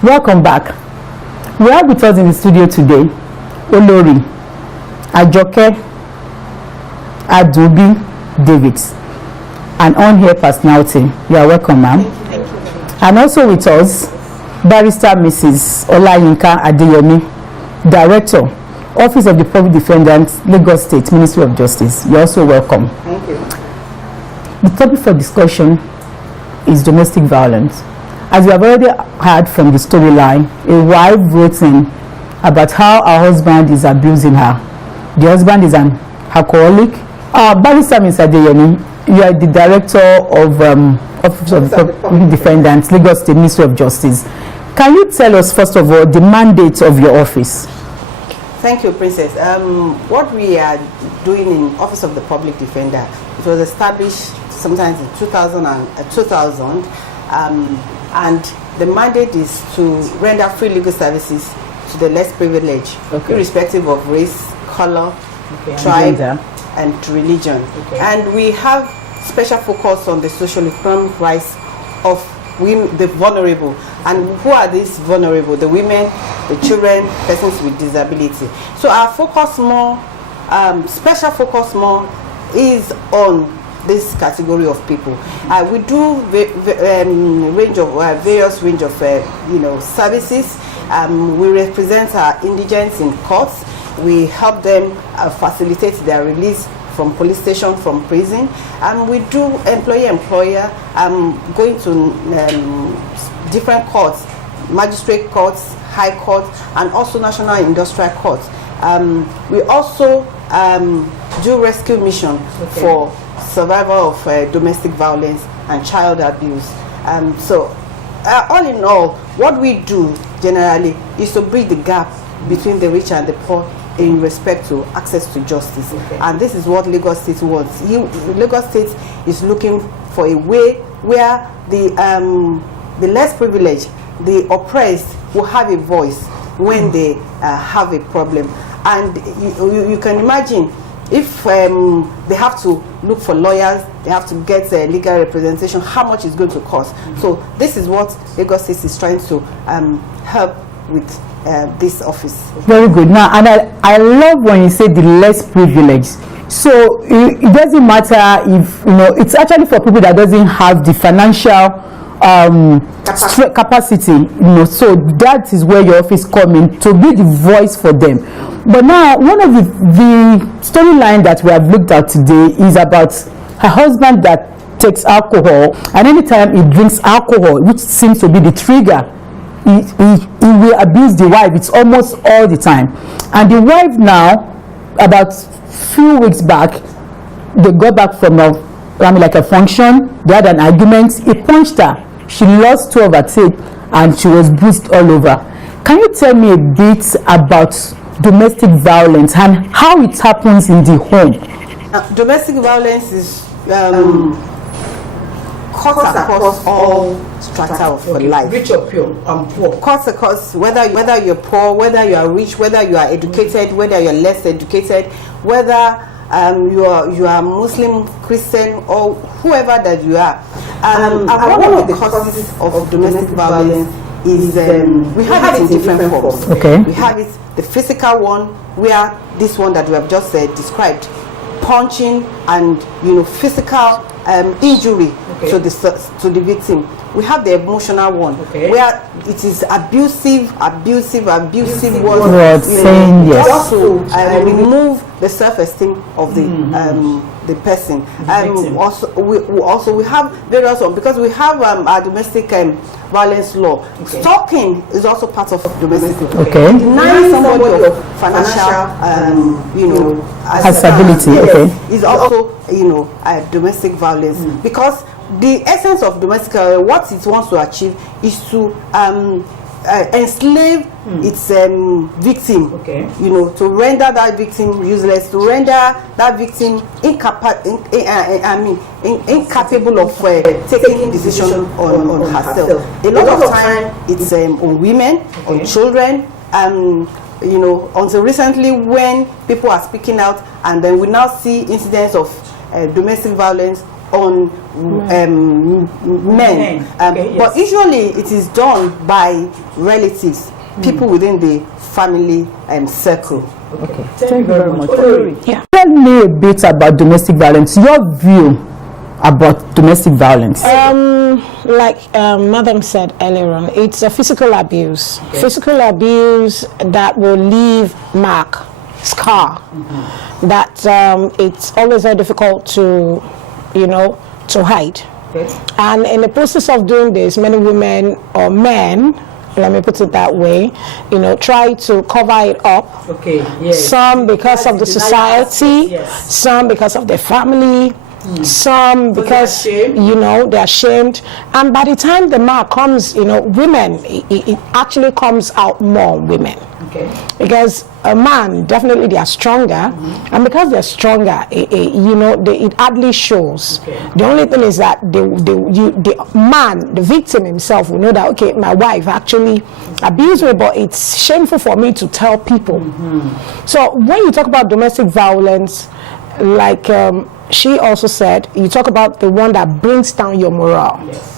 Welcome back. We have with us in the studio today Olori Ajoke Adubi Davids, an on-air personality. You are welcome, ma'am. Thank you. And also with us, Barrister Mrs. Olayinka Adeyemi, Director, Office of the Public Defendant, Lagos State Ministry of Justice. You are also welcome. Thank you. The topic for discussion is domestic violence. As we have already heard from the storyline, a wife wrote in about how her husband is abusing her. The husband is an alcoholic. Barrister Mrs. Adeyemi, you are the Director of Office of the Public Defendant, Lagos State Ministry of Justice. Can you tell us, first of all, the mandate of your office? Thank you, Princess. What we are doing in Office of the Public Defender, it was established sometimes in 2000, and the mandate is to render free legal services to the less privileged, irrespective of race, color, tribe, and religion. And we have special focus on the socio-economic rights of women, the vulnerable. And who are these vulnerable? The women, the children, persons with disability. So our focus more, special focus more, is on this category of people. We do various range of services. We represent our indigents in courts. We help them facilitate their release from police station, from prison. We do employer, going to different courts, magistrate courts, high court, and also national industrial courts. We also do rescue mission for survival of domestic violence and child abuse. So all in all, what we do generally is to bridge the gap between the rich and the poor in respect to access to justice. And this is what Lagos State wants. Lagos State is looking for a way where the less privileged, the oppressed, will have a voice when they have a problem. And you can imagine, if they have to look for lawyers, they have to get legal representation, how much it's going to cost. So this is what Lagos State is trying to help with this office. Very good. Now, and I love when you say the less privileged. So it doesn't matter if, it's actually for people that doesn't have the financial capacity, so that is where your office come in, to be the voice for them. But now, one of the storyline that we have looked at today is about her husband that takes alcohol, and anytime he drinks alcohol, which seems to be the trigger, he will abuse the wife. It's almost all the time. And the wife now, about few weeks back, they got back from a function, they had an argument, he punched her. She lost 2 of her teeth and she was bruised all over. Can you tell me a bit about domestic violence and how it happens in the home? Domestic violence is cuts across all strata of life. Rich or poor? Cuts across, whether you're poor, whether you are rich, whether you are educated, whether you're less educated, whether you are Muslim, Christian, or whoever that you are. One of the causes of domestic violence is we have it in different forms. We have it, the physical one, where this one that we have just described, punching and physical injury to the victim. We have the emotional one, where it is abusive words saying yes, just to remove the self-esteem of the person. We have various ones, because we have our domestic violence law. Stalking is also part of domestic violence. Denying somebody of financial accessibility is also domestic violence, because the essence of domestic violence, what it wants to achieve, is to enslave its victim, to render that victim useless, to render that victim incapable of taking decision on herself. A lot of time it's on women, on children, until recently, when people are speaking out, and then we now see incidents of domestic violence on men. But usually it is done by relatives, people within the family circle. Okay. Thank you very much. Yeah. Tell me a bit about domestic violence. Your view about domestic violence. Like Madam said earlier on, it's a physical abuse. Okay. Physical abuse that will leave mark, scar. That it's always very difficult to, to hide. Okay. And in the process of doing this, many women or men, let me put it that way, try to cover it up. Okay. Yes. Some because of the society, yes. Some because of their family. Some because they're ashamed, and by the time the mark comes, women, it actually comes out more women. Okay. Because a man, definitely they are stronger, and because they're stronger, it hardly shows. Okay. The only thing is that the man, the victim himself, will know that, okay, my wife actually abused me, but it's shameful for me to tell people. So when you talk about domestic violence, like she also said, you talk about the one that brings down your morale. Yes.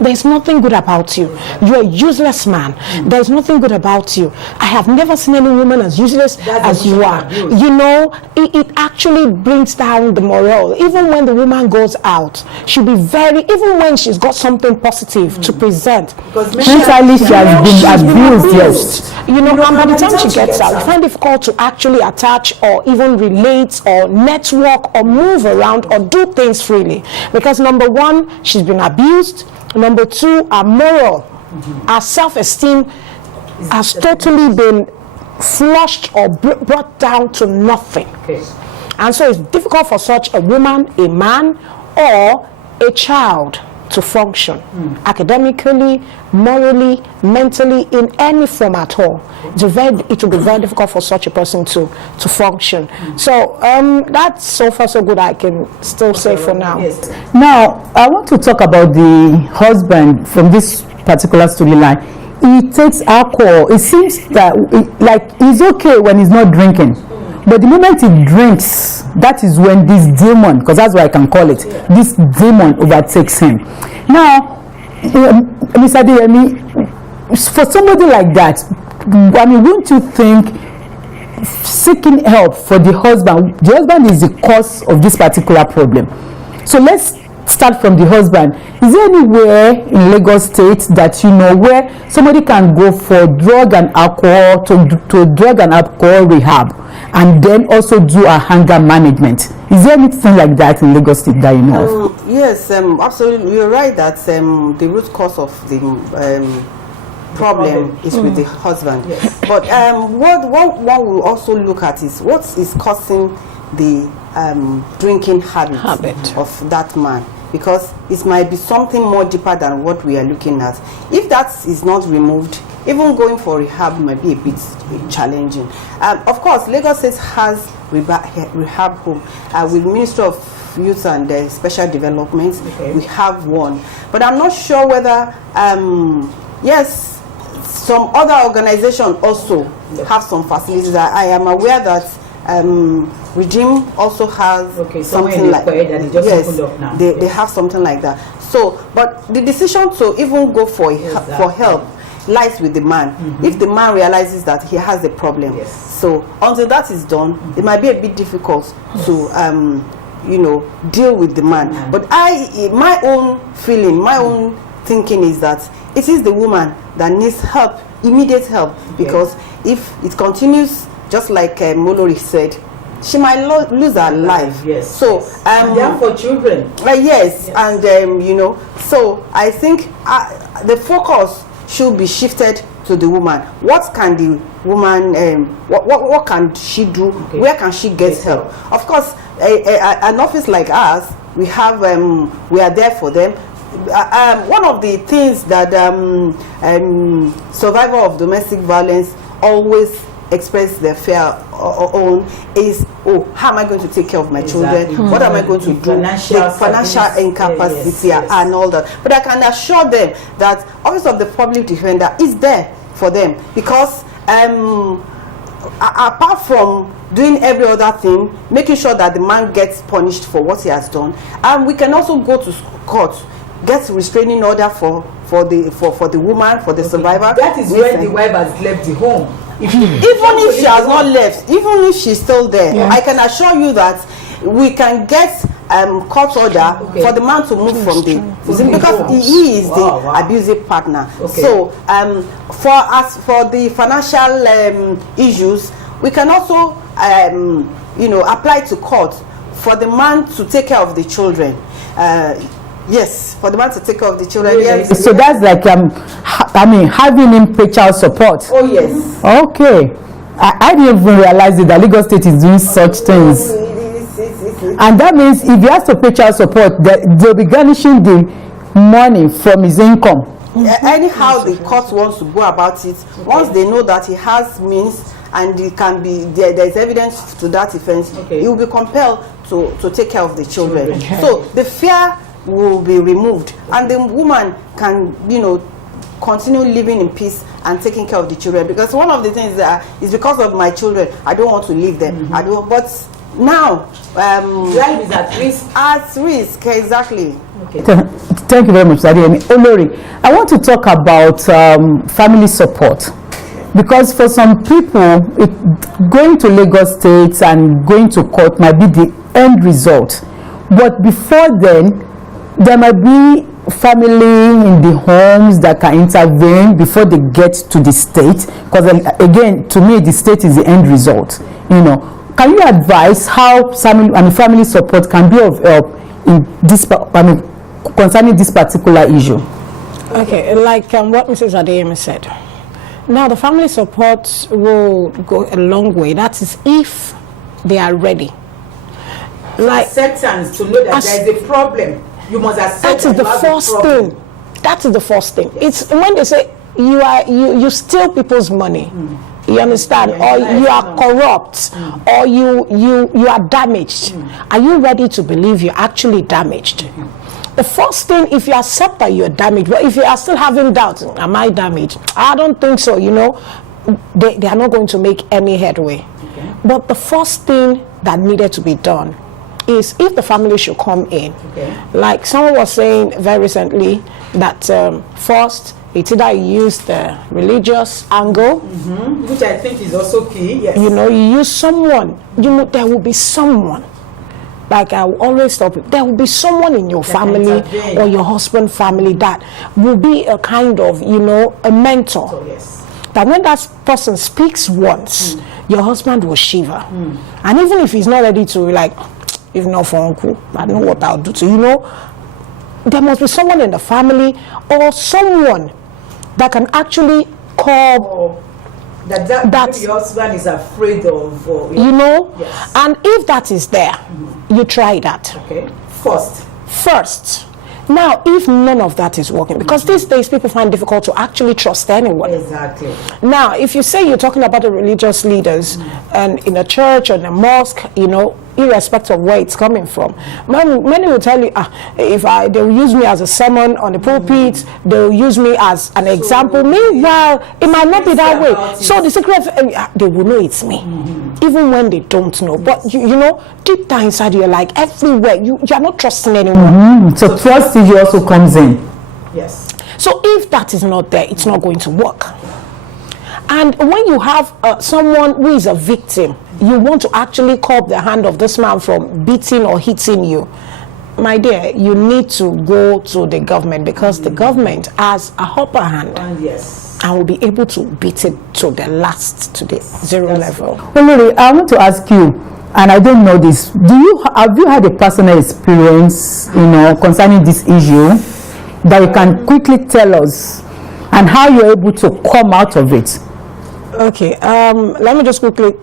There's nothing good about you. You're a useless man. There's nothing good about you. I have never seen any woman as useless as you are. It actually brings down the morale. Even when the woman goes out, she'll be even when she's got something positive to present. Mentally, she has been abused, yes. And by the time she gets out, it's very difficult to actually attach or even relate or network or move around or do things freely. Because number one, she's been abused. Number two, our moral, our self-esteem has totally been flushed or brought down to nothing. Okay. And so it's difficult for such a woman, a man, or a child to function academically, morally, mentally, in any form at all. It will be very difficult for such a person to function. So that's so far so good, I can still say for now. Yes. Now, I want to talk about the husband from this particular storyline. He takes alcohol. It seems that he's okay when he's not drinking. But the moment he drinks, that is when this demon, because that's what I can call it, this demon overtakes him. Now, Mr. Adeyemi, for somebody like that, wouldn't you think seeking help for the husband is the cause of this particular problem? So let's start from the husband. Is there anywhere in Lagos State that where somebody can go for drug and alcohol to drug and alcohol rehab and then also do a anger management? Is there anything like that in Lagos State that you know of? Yes, absolutely. You're right that the root cause of the problem is with the husband. Yes. But what we'll also look at is what is causing the drinking habit of that man, because it might be something more deeper than what we are looking at. If that is not removed, even going for rehab might be a bit challenging. Of course, Lagos State has rehab home with Ministry of Youth and Special Development. Okay. We have one, but I'm not sure whether yes, some other organizations also have some facilities. I am aware that Regime also has something like that. Yes, they have something like that. So, but the decision to even go for help lies with the man. If the man realizes that he has a problem, so until that is done, it might be a bit difficult to deal with the man. But my own feeling, my own thinking is that it is the woman that needs help, immediate help, because if it continues, just like Molori said, she might lose her life. Yes. So and for children. Yes, and so I think the focus should be shifted to the woman. What can the woman? What can she do? Okay. Where can she get help? Of course, an office like us, we have we are there for them. One of the things that survivor of domestic violence always express their fear on is, how am I going to take care of my children? What am I going to do? Financial incapacity and all that. But I can assure them that Office of the Public Defender is there for them, because apart from doing every other thing, making sure that the man gets punished for what he has done, we can also go to court, get restraining order for for the woman, for the survivor. That is when the wife has left the home. Even if she has not left, even if she's still there, I can assure you that we can get court order for the man to move from the because he is the abusive partner. So for the financial issues, we can also apply to court for the man to take care of the children. Yes, for the man to take care of the children. Yes. So that's like having him pay child support. Oh yes. Okay, I didn't even realize that Lagos State is doing such things. And that means if he has to pay child support, they'll be garnishing the money from his income. Anyhow the court wants to go about it, once they know that he has means and it can be there's evidence to that effect, he will be compelled to take care of the children. So the fear will be removed and the woman can continue living in peace and taking care of the children, because one of the things that is because of my children, I don't want to leave them. I don't, but now life is at risk. At risk, exactly. Thank you very much, Adeyemi. Olori, I want to talk about family support, because for some people going to Lagos State and going to court might be the end result, but before then there might be family in the homes that can intervene before they get to the state, because again, to me, the state is the end result. Can you advise how family support can be of help in this, concerning this particular issue? Okay, like what Mrs. Adeyemi said. Now, the family support will go a long way. That is if they are ready. Like Acceptance, to know that there is a problem. You must accept that is the first thing. That is the first thing. It's when they say you steal people's money. You understand? Or you are corrupt, or you are damaged. Are you ready to believe you're actually damaged? The first thing, if you accept that you're damaged, but if you are still having doubts, am I damaged? I don't think so, they are not going to make any headway. But the first thing that needed to be done is if the family should come in. Like someone was saying very recently that first, it's either you use the religious angle, which I think is also key. Yes. You use someone. There will be someone. Like I will always tell people, there will be someone in your family or your husband family that will be a kind of, a mentor. So, yes. That when that person speaks once, your husband will shiver. And even if he's not ready to, if not for uncle, I know what I'll do to there must be someone in the family or someone that can actually call that your husband is afraid of, yes. And if that is there, you try that. First. Now, if none of that is working, because these days people find it difficult to actually trust anyone. Exactly. Now, if you say you're talking about the religious leaders and in a church or in a mosque, irrespective of where it's coming from, many will tell you, they will use me as a sermon on the pulpit, they will use me as an example. Meanwhile, it might not be that way. So the secret, they will know it's me, even when they don't know. But deep down inside, you're like everywhere. You're not trusting anyone. So trust issue also comes in. Yes. So if that is not there, it's not going to work. And when you have someone who is a victim, you want to actually curb the hand of this man from beating or hitting you, my dear, you need to go to the government, because the government has a upper hand. And will be able to beat it to the zero level. Olori, I want to ask you, and I don't know this, have you had a personal experience, concerning this issue that you can quickly tell us, and how you're able to come out of it? Okay, let me just quickly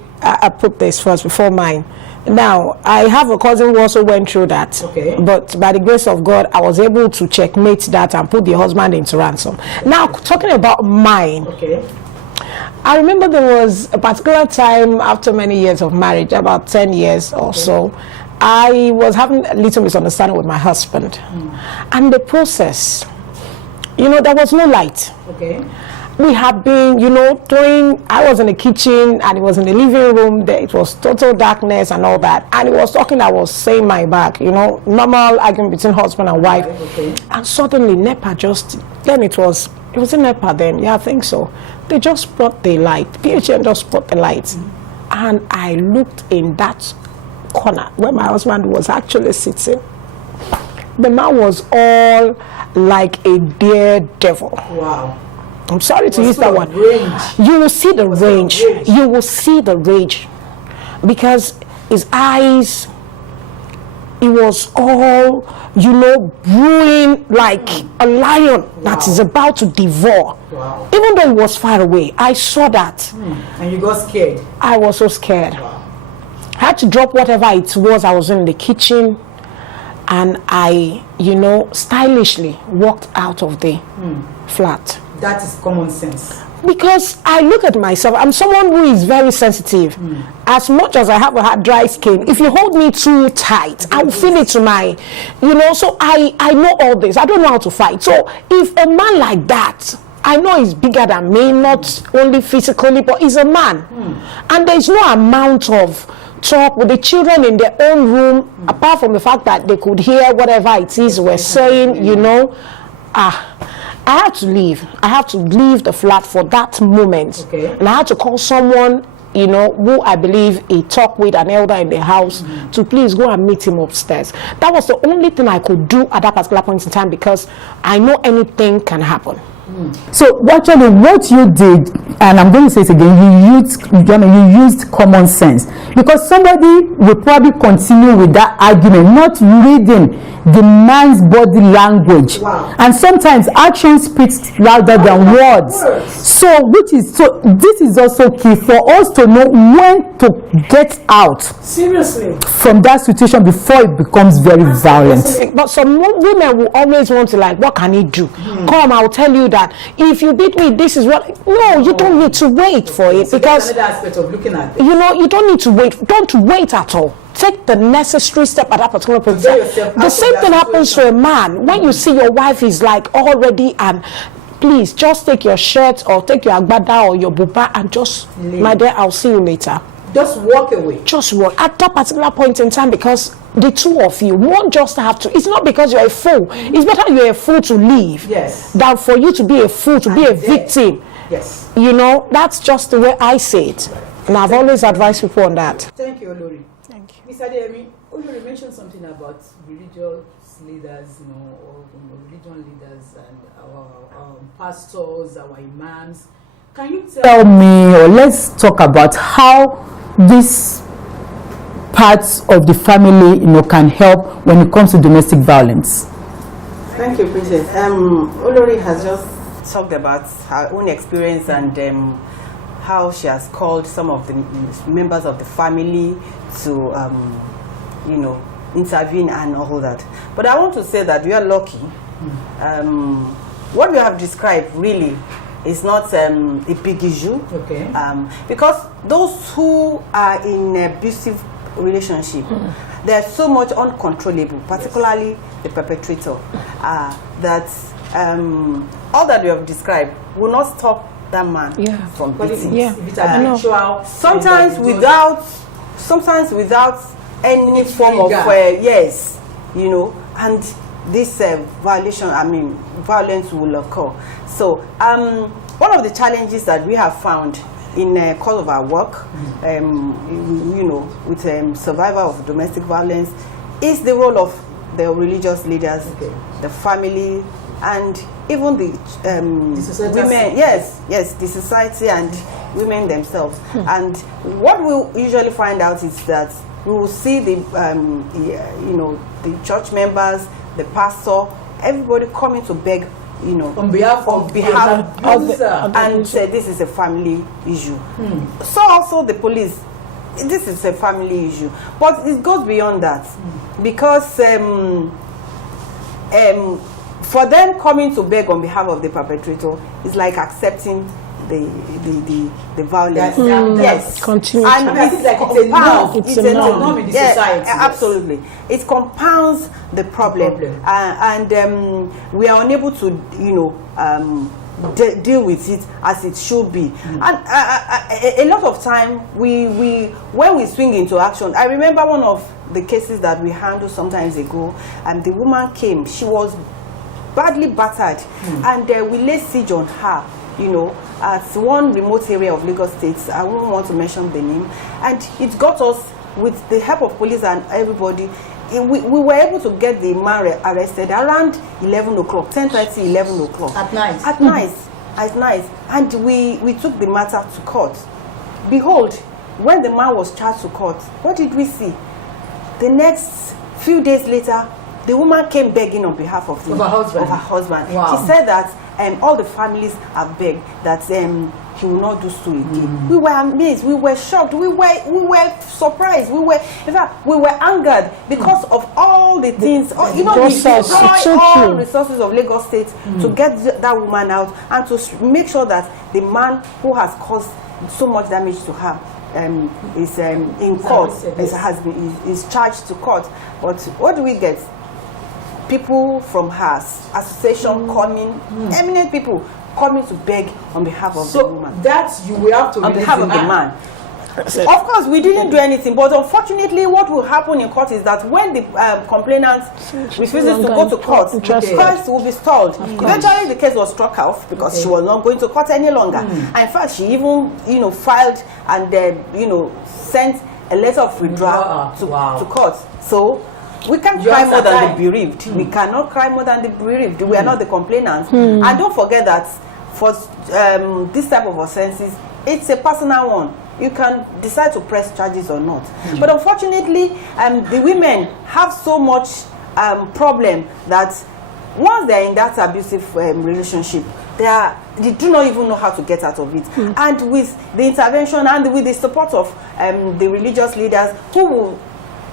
put this first before mine. Now, I have a cousin who also went through that, but by the grace of God, I was able to checkmate that and put the husband into ransom. Now, talking about mine, I remember there was a particular time after many years of marriage, about 10 years or so, I was having a little misunderstanding with my husband. And the process, there was no light. we have been, you know, I was in the kitchen and it was in the living room. There it was total darkness and all that. And he was talking, I was saying my back, you know, normal argument between husband and wife. Okay. And suddenly NEPA it was in NEPA then, yeah, I think so. They just brought the light, PHM just brought the lights. And I looked in that corner where my husband was actually sitting. The man was all like a daredevil. Wow. I'm sorry to use that word. Range. You will see the range. rage? You will see the rage. Because his eyes, it was all, you know, brewing like a lion that is about to devour. Wow. Even though he was far away, I saw that. And you got scared. I was so scared. Wow. I had to drop whatever it was. I was in the kitchen and I, you know, stylishly walked out of the flat. That is common sense. Because I look at myself, I'm someone who is very sensitive. As much as I have a dry skin, if you hold me too tight, I will feel it to my, you know, so I know all this. I don't know how to fight. So if a man like that, I know he's bigger than me, not only physically, but he's a man. And there's no amount of talk with the children in their own room, apart from the fact that they could hear whatever it is we're saying, you know. I had to leave. I have to leave the flat for that moment. Okay. And I had to call someone, you know, who I believe he talked with, an elder in the house, to please go and meet him upstairs. That was the only thing I could do at that particular point in time, because I know anything can happen. So actually what you did, and I'm going to say it again, you used common sense, because somebody will probably continue with that argument, not reading the man's body language. Wow. And sometimes action speaks louder than words. So this is also key for us to know when to get out Seriously. from that situation before it becomes very violent. But some women will always want to, like, what can he do? Come, I'll tell you that if you beat me, this is what. No, you don't need to wait for it, So because that's another aspect of looking at it. you know, you don't need to wait. Don't wait at all. Take the necessary step at that particular point. get yourself out The of same that thing happens to a man. When you see your wife is like all ready, and please just take your shirt or take your agbada or your buba and just, my dear, I'll see you later. Just walk away. Just walk at that particular point in time, because the two of you won't just have to. It's not because you're a fool. It's better you're a fool to leave Yes. than for you to be a fool, to be a And dead. victim. Yes. You know, that's just the way I see it. And I've always advised people on that. Thank you, Olori. Thank you. Mr. Adeyemi, Olori mentioned something about religious leaders, you know, or religion leaders and our pastors, our imams. Can you Tell me, or let's talk about how these parts of the family, you know, can help when it comes to domestic violence. Thank you, Princess. Olori has just talked about her own experience and how she has called some of the members of the family to, you know, intervene and all that. But I want to say that we are lucky. What we have described really is not a big issue. Okay. Because those who are in abusive relationship, there's so much uncontrollable, particularly the perpetrator, that all that we have described will not stop that man from But if beating. it's habitual, Sometimes without any It's form of trigger. yes, you know, and this violation, violence will occur. So one of the challenges that we have found in course of our work, you know, with survivor of domestic violence, is the role of the religious leaders, the family, and even the society. women. Yes, the society and women themselves. And what we usually find out is that we will see the you know, the church members, the pastor, everybody coming to beg, you know, on behalf of the abuser. and say this is a family issue. So also the police, this is a family issue, but it goes beyond that, because for them coming to beg on behalf of the perpetrator is like accepting the violence. Yes, Continue. and I think like it's a norm. It's a norm in the society. Yes. Absolutely, it compounds the problem, and we are unable to, you know, deal with it as it should be. And a lot of time when we swing into action, I remember one of the cases that we handled some times ago, and the woman came, she was badly battered, and we laid siege on her, you know, at one remote area of Lagos State. I wouldn't want to mention the name, and it got us, with the help of police and everybody, we were able to get the man arrested around 11 o'clock, 10:30, 11 o'clock. At night? At night. At night. And we took the matter to court. Behold, when the man was charged to court, what did we see? The next few days later, the woman came begging on behalf of her husband. Wow. She said that all the families have begged that he will not do so again. We were amazed, we were shocked, we were surprised, in fact, we were angered because of all the things, you know, we deploy all resources of Lagos State to get that woman out, and to make sure that the man who has caused so much damage to her is in court, is charged to court. But what do we get? People from her association coming, eminent people coming to beg on behalf of the woman. So that you will have to on behalf of the man. Of course, we didn't do anything, but unfortunately, what will happen in court is that when the complainant refuses to go to court, the case will be stalled. Eventually, the case was struck off because she was not going to court any longer. And in fact, she even, filed and sent a letter of withdrawal to court. So we can't cry more than the bereaved. We cannot cry more than the bereaved. We are not the complainants. And don't forget that for this type of offences, it's a personal one. You can decide to press charges or not. But unfortunately, the women have so much problem that once they're in that abusive relationship, they do not even know how to get out of it. And with the intervention and with the support of the religious leaders who will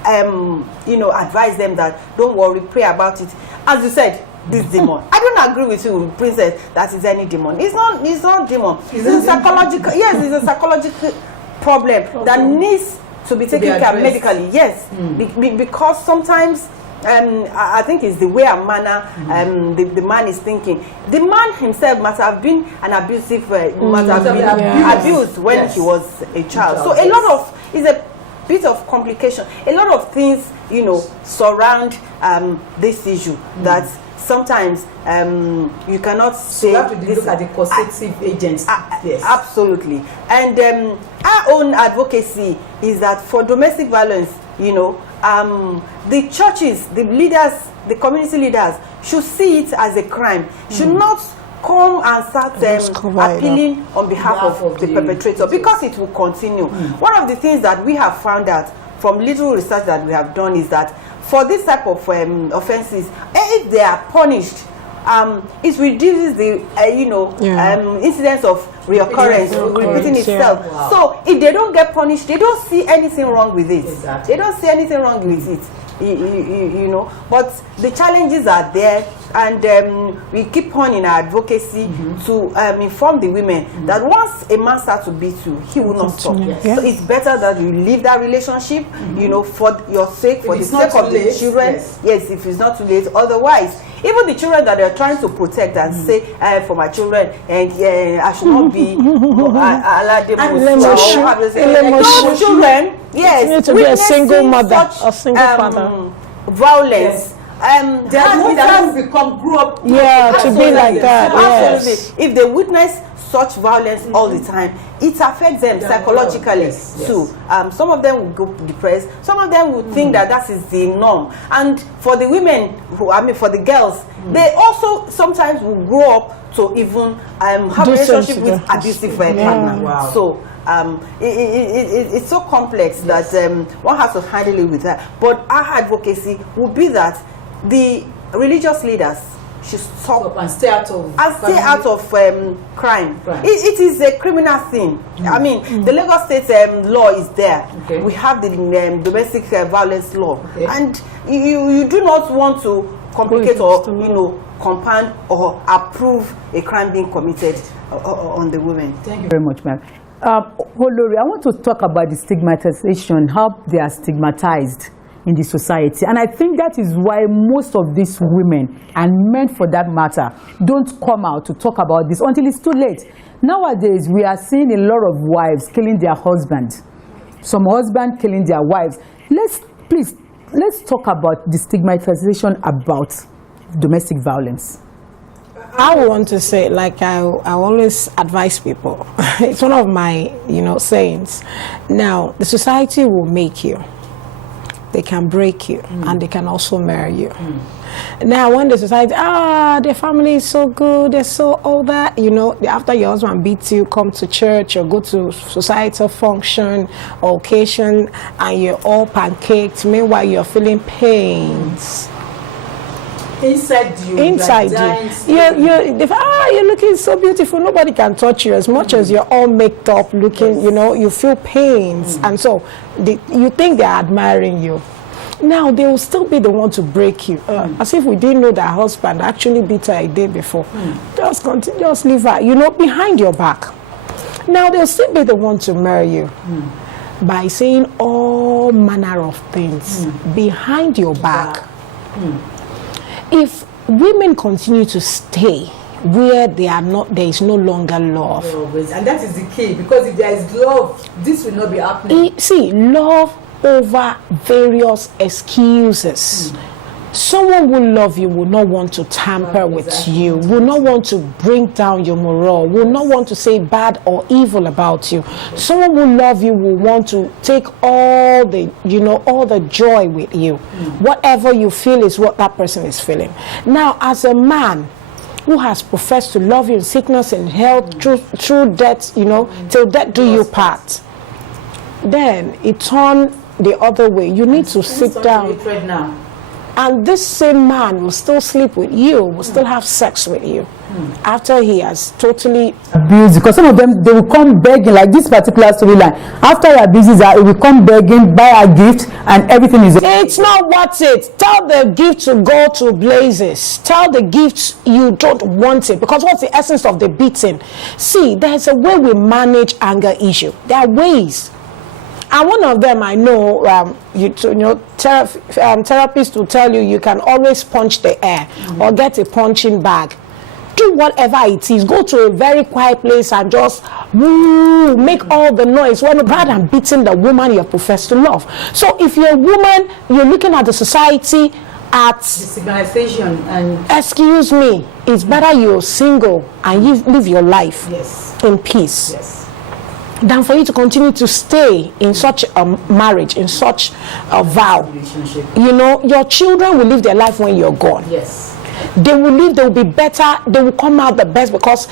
advise them that don't worry, pray about it. As you said, this demon. I don't agree with you, Princess, that is any demon. It's not demon. It's a psychological, yes, it's a psychological problem that needs to be taken care of medically. Yes, because sometimes I think it's the way and manner the man is thinking. The man himself must have been an abusive, must have been abused when he was a child. So a lot of, it's a bit of complication. A lot of things, surround this issue that sometimes you cannot say. You have to look at the causative agents. Yes, absolutely. And our own advocacy is that for domestic violence, the churches, the leaders, the community leaders should see it as a crime. Should not come and start appealing on behalf of the perpetrator, because it will continue. One of the things that we have found out from little research that we have done is that for this type of offenses, if they are punished, it reduces the incidence of reoccurrence, repeating itself. Wow. So if they don't get punished, they don't see anything wrong with it. Exactly. They don't see anything wrong with it. But the challenges are there, and we keep on in our advocacy to inform the women that once a man starts to beat you, he will not stop. Yes. So it's better that you leave that relationship, for your sake, for the sake of the children. Yes, if it's not too late. Otherwise, even the children that they're trying to protect and say, for my children, and I should not be children. Yes, you need to be a single mother, a single father. Violence. They have grew up. Yeah, to be like that. Absolutely. Yes. If they witness such violence all the time, it affects them psychologically too. Some of them will go depressed. Some of them will think that is the norm. And for the women, for the girls, they also sometimes will grow up to even have a relationship with abusive partner. Wow. So it's so complex that one has to handle it with that. But our advocacy would be that the religious leaders should stop and stay out of crime. It is a criminal thing. I mean, the Lagos State law is there. Okay. We have the domestic violence law, and you do not want to complicate or compound or approve a crime being committed on the women. Thank you very much, ma'am. Olori, I want to talk about the stigmatization, how they are stigmatized, in the society. And I think that is why most of these women, and men for that matter, don't come out to talk about this until it's too late. Nowadays, we are seeing a lot of wives killing their husbands. Some husbands killing their wives. Let's talk about the stigmatization about domestic violence. I want to say, like I always advise people, it's one of my, sayings. Now, the society will make you. They can break you, and they can also marry you. Now, when the society, their family is so good, they're so all that, after your husband beats you, come to church or go to societal function or occasion, and you're all pancaked. Meanwhile, you're feeling pains. Inside you, you're looking so beautiful. Nobody can touch you as much as you're all made up looking. You feel pains, and so you think they're admiring you. Now they will still be the one to break you, as if we didn't know that husband actually beat her a day before. Just leave her, behind your back. Now they'll still be the one to marry you by saying all manner of things behind your back. If women continue to stay where there is no longer love. And that is the key, because if there is love, this will not be happening. See, love over various excuses. Someone who love you will not want to tamper with you, will not want to bring down your morale, will not want to say bad or evil about you. Someone who love you will want to take all the joy with you. Whatever you feel is what that person is feeling. Now, as a man who has professed to love you in sickness and health, through death, till death do you part, then it turned the other way. You need to sit down. And this same man will still sleep with you, will still have sex with you after he has totally abused. Because some of them, they will come begging, like this particular storyline. After he abuses her, he will come begging, buy a gift, and everything is. It's not worth it. Tell the gift to go to blazes. Tell the gift you don't want it. Because what's the essence of the beating? See, there's a way we manage anger issue. There are ways. And one of them I know, therapists will tell you can always punch the air or get a punching bag. Do whatever it is. Go to a very quiet place and just make all the noise rather than beating the woman you profess to love. So if you're a woman, you're looking at the society at stigmatization and excuse me, it's better you're single and you live your life in peace. Than for you to continue to stay in such a marriage, in such a vow. Your children will live their life when you're gone. They will live, they will be better, they will come out the best because